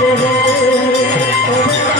হরে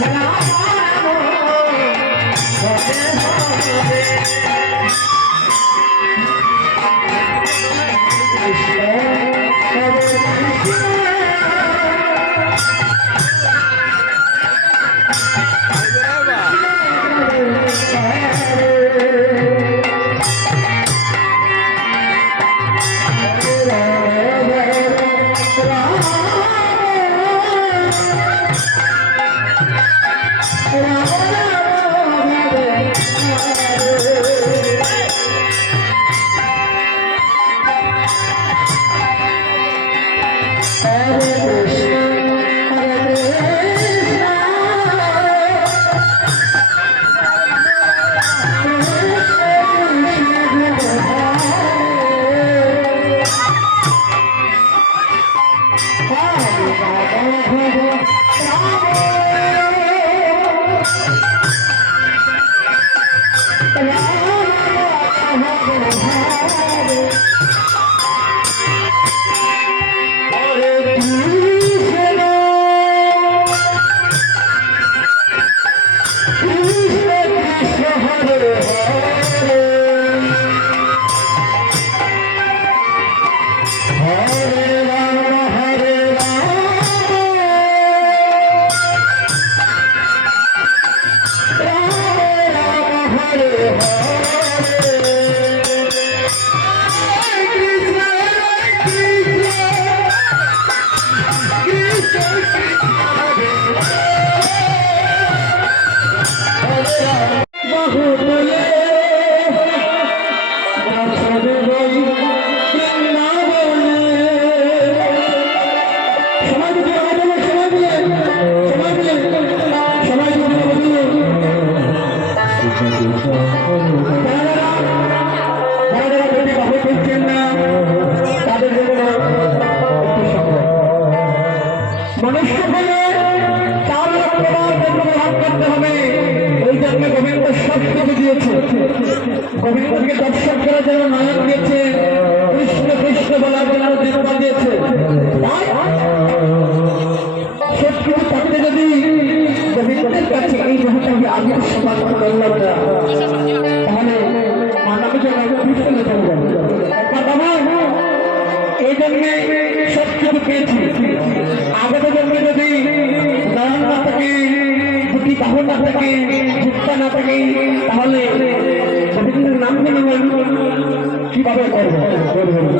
Hãy subscribe কীভাবে করব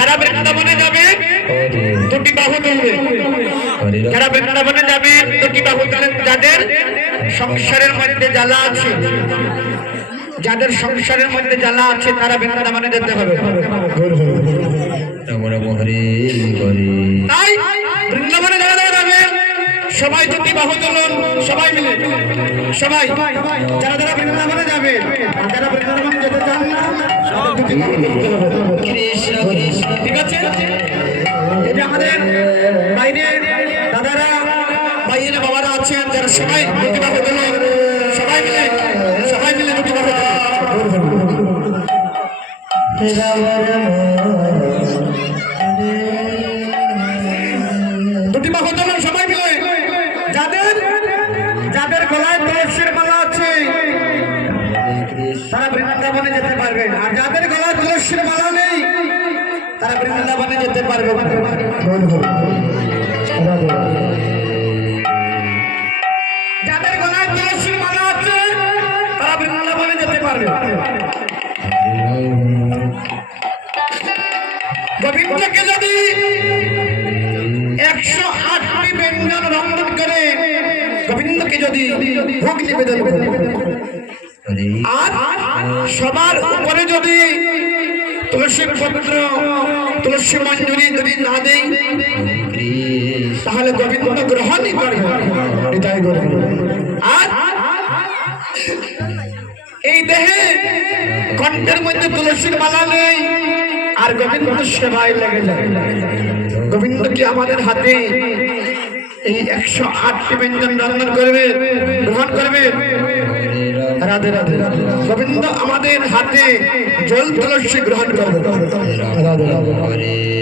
যারা বৃন্দাবনে যাবে দুটি বাহু তুলবে। যারা বৃন্দাবনে যাবে দুটি বাহু তুলেন যাদের সংসারের মধ্যে জ্বালা আছে যাদের সংসারের মধ্যে জ্বালা আছে তারা বৃন্দাবনে যেতে হবে। তাই বৃন্দাবনে যারা যারা যাবেন সবাই দুটি বাহু তুলুন সবাই মিলে। সবাই যারা যারা বৃন্দাবনে যাবে। যারা বৃন্দাবনে যেতে চান না ঠিক আছে? যে আমাদের বাইরে দাদারা বাইরে বাবারা আছেন যারা সবাই সবাই মিলে সবাই মিলে দুটি বাহু বৃন্দাবনে যেতে পারবে। যাদের গলায় তুলসীর মালা আছে তারা বৃন্দাবনে যেতে পারবে। গোবিন্দকে যদি একশো আটটি ব্যঞ্জন রন্ধন করে গোবিন্দকে যদি ভোগ নিবেদন করে আর সবার উপরে যদি তুলসী পত্র, তুলসী মঞ্জুরি যদি না দেই, তাহলে গোবিন্দ গ্রহণই করবে এই দেহে কণ্ঠের মধ্যে তুলসীর মালা নেই, আর গোবিন্দ সেবায় লেগে যায়। গোবিন্দ কি আমাদের হাতে এই একশো আটটি ব্যঞ্জন রন্ধন করবে, গ্রহণ করবে? রাধে রাধে গোবিন্দ আমাদের হাতে জল তুলসী গ্রহণ করবে। রাধে রাধে।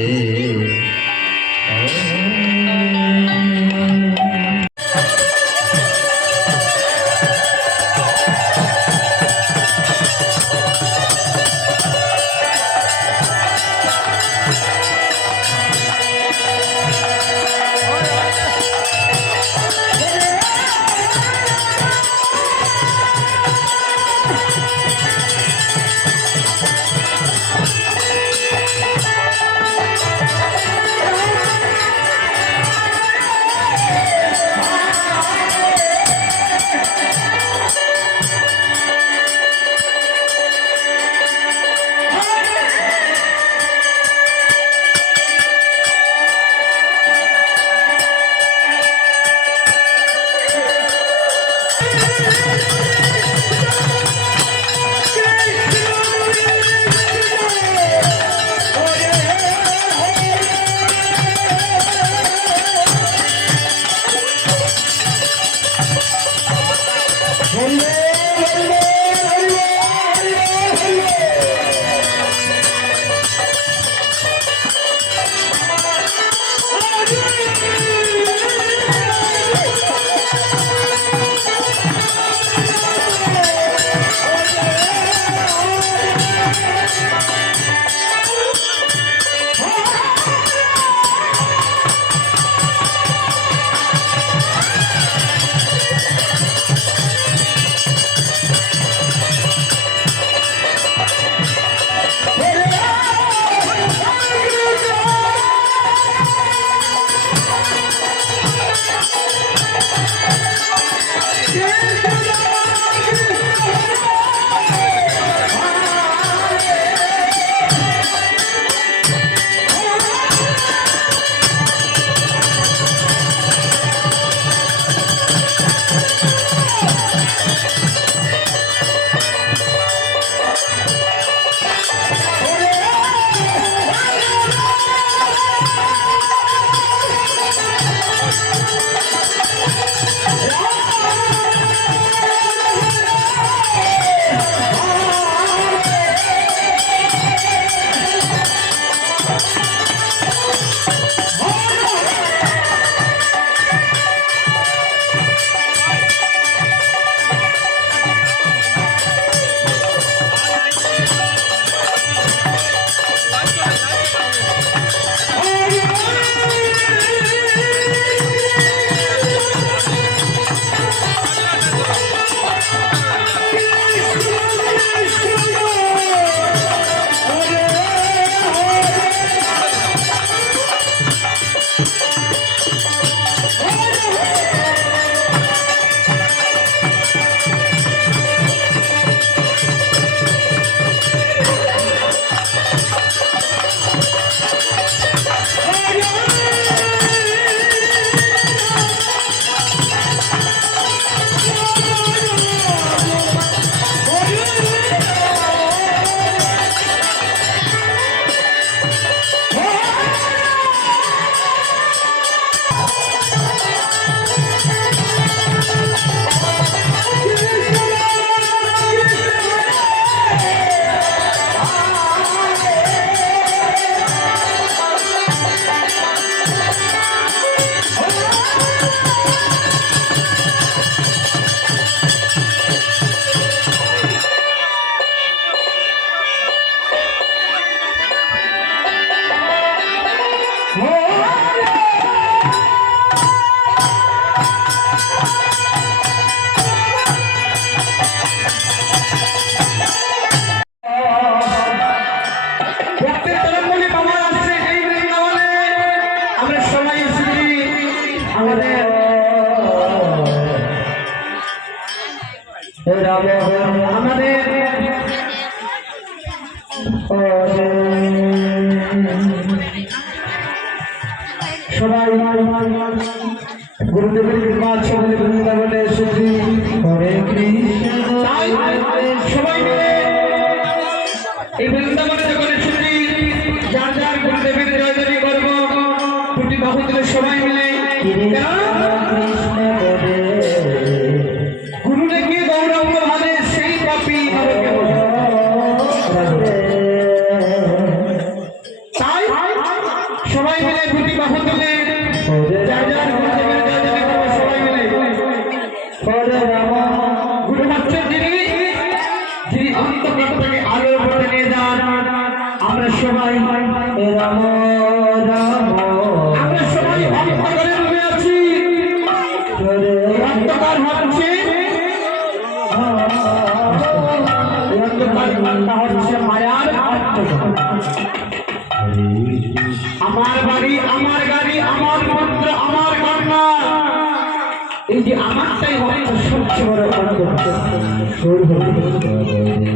সৌভাগ্য।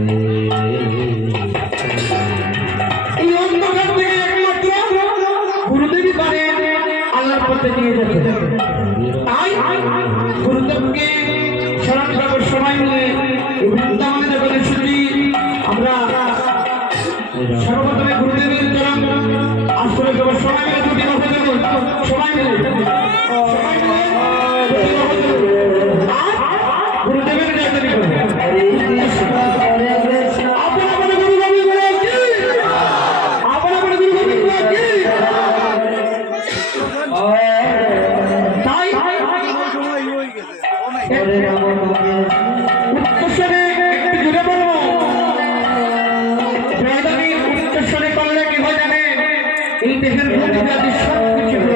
সব কিছু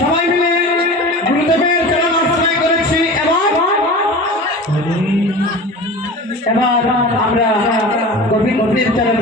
সবাই মিলে গুরুদেবের চরণ আশ্রয় করেছি। এবার এবার আমরা গোবিন্দের চরণ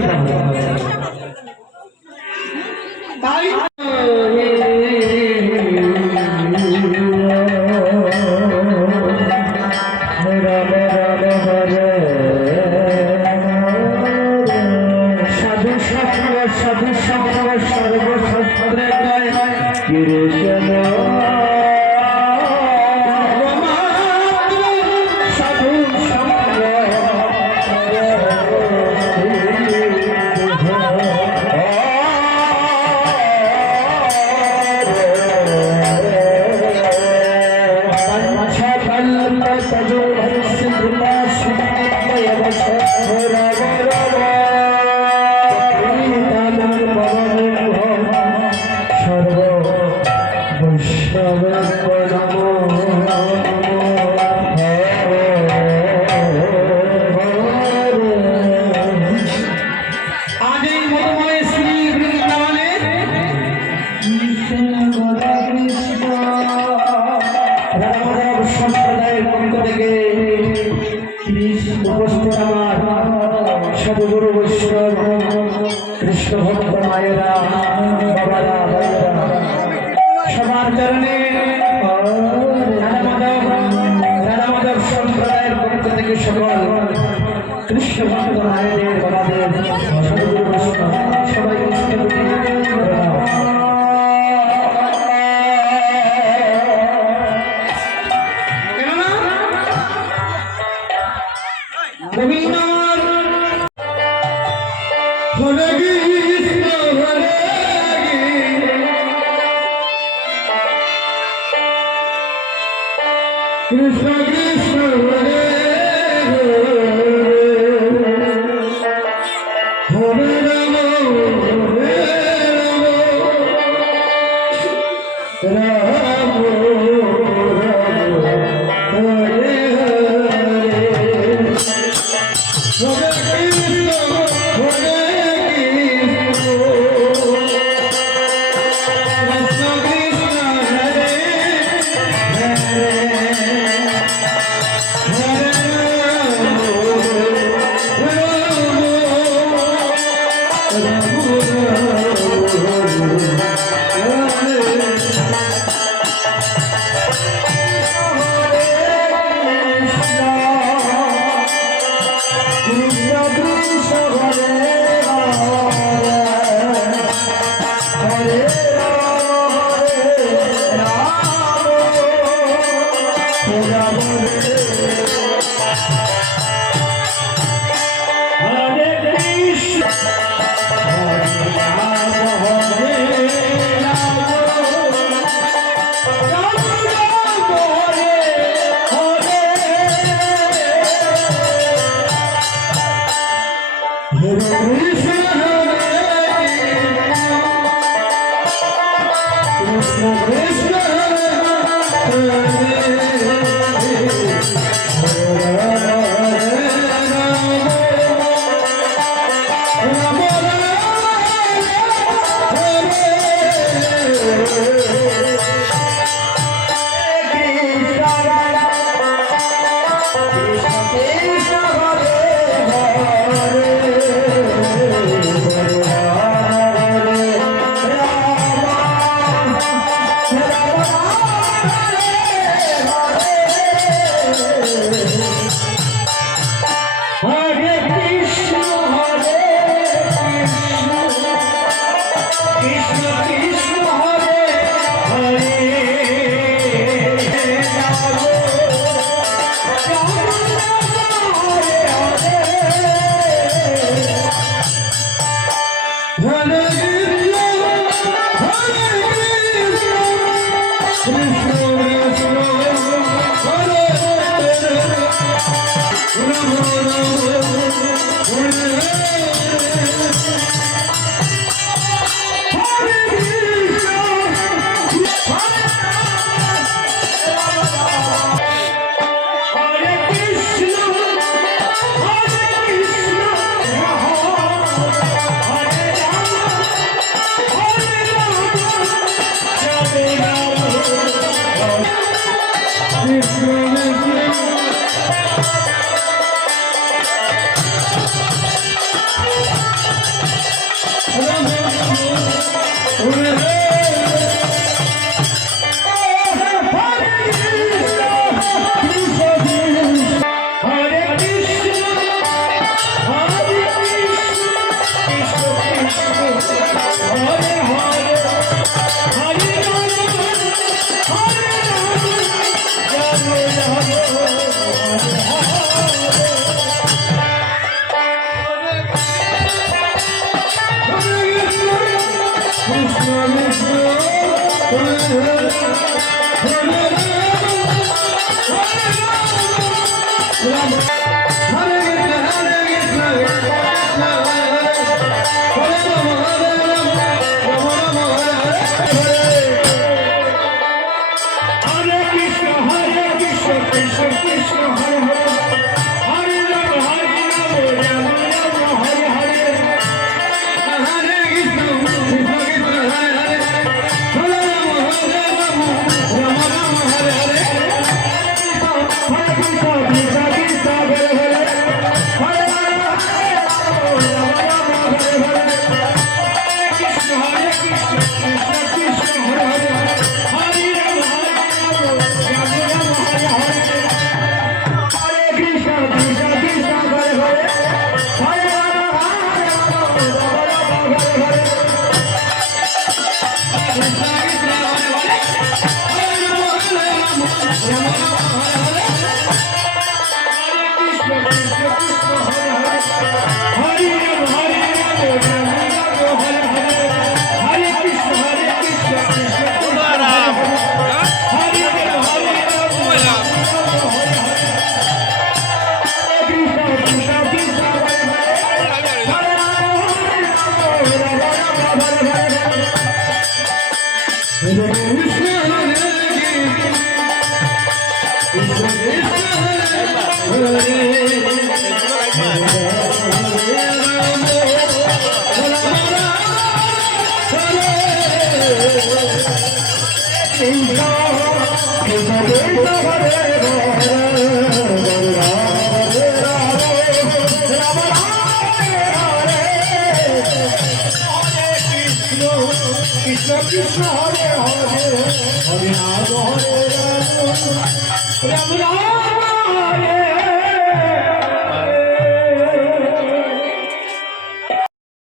我们是祖国的花朵。我们 Yeah.